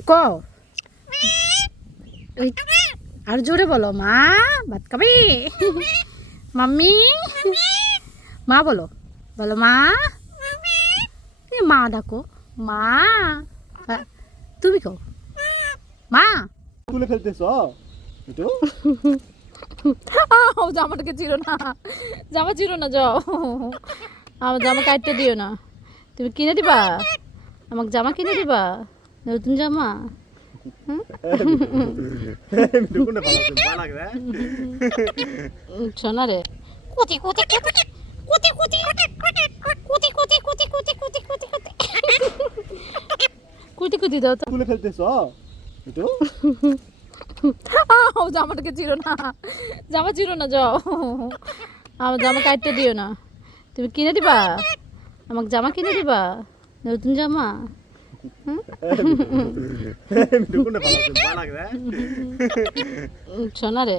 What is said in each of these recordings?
কও আর জোরে বলো মা ভাত খাবি মাম্মি মা বলো বলো মা মা ডাকো মা তুমি কও মা তুলে ফেলতেছ একটু জামাটাকে চিরো না জামা চিরো না যাও আমার জামা কাটতে দিও না তুমি কিনে দিবা আমাকে জামা কিনে দিবা নতুন জামা শোনা রে কুতি কুতি কুতি কুতি কুতি কুতি কুতি কুতি কুতি কুতি কুতি কুতি কুতি দাও তো তুলে ফেলতেছ একটু জামাটাকে চিরো না জামা চিরো না যাও আমার জামা কাটতে দিও না তুমি কিনে দিবা আমাকে জামা কিনে দিবা নতুন জামা শোনা রে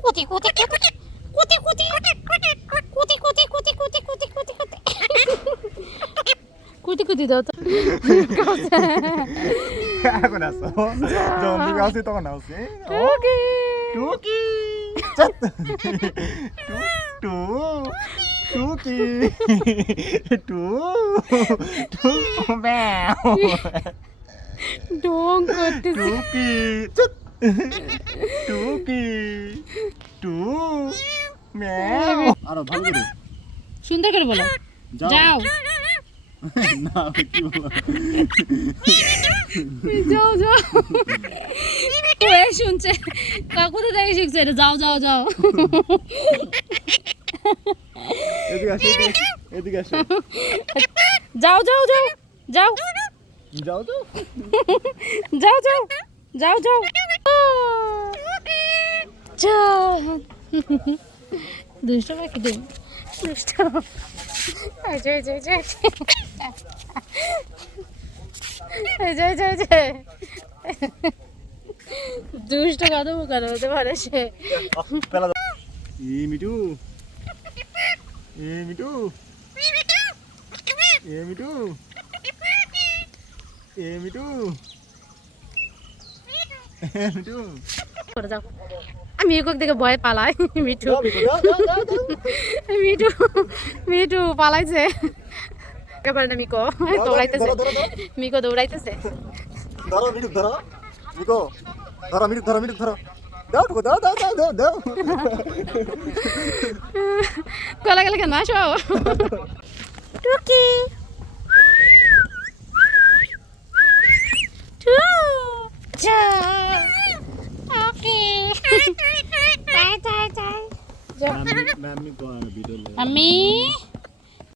কুতি কুতি কুতি কুতি কুতি কুতি কুতি কুতি কুতি কুতি কুতি কুতি কুতি দাও তো এখন আসো যখন তুমি আসি তখন আসি টুকি টুকি টু টুকি টু টু ম্যাও ডং করতেছি টুকি টুকি টু ম্যাও আরো ভালো করে সুন্দর করে বলো যাও না কি বলো যাও যাও ওই শুনছে কাকুতে দেখে শিখছে এটা যাও যাও যাও এদিকে আসো এদিকে আসো যাও যাও যাও যাও যাও তো যাও যাও যাও যাও যাও দুষ্ট পাখি দিন দুষ্ট জয় জয় জয় জয় জয় জয় দুষ্ট কাদো কাদো হতে পারে সে মিটু মিটু মিটু মিটু মিটু যাও আমি একক দেখে ভয় পালাই মিঠু মিঠু মিঠু পালাইছে একেবারে না মিকো দৌড়াইতেছে মিকো দৌড়াইতেছে ধরো মিটু ধরো মিকো ধরো মিটু ধরো মিটু ধরো দাও টুকু দাও দাও দাও দাও দাও কলা গেলে কেন আসো টুকি আমি